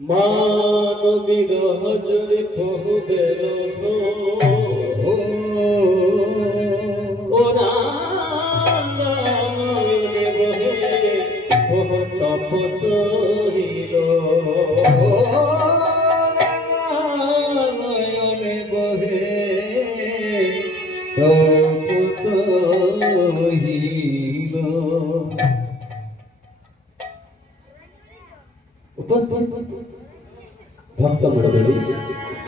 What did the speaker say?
মানবীর হজরে পহুবেল ওরা বহে তপত হিল নয়নে বহে তপত হিল উপস্থিত ভক্ত মণ্ডলী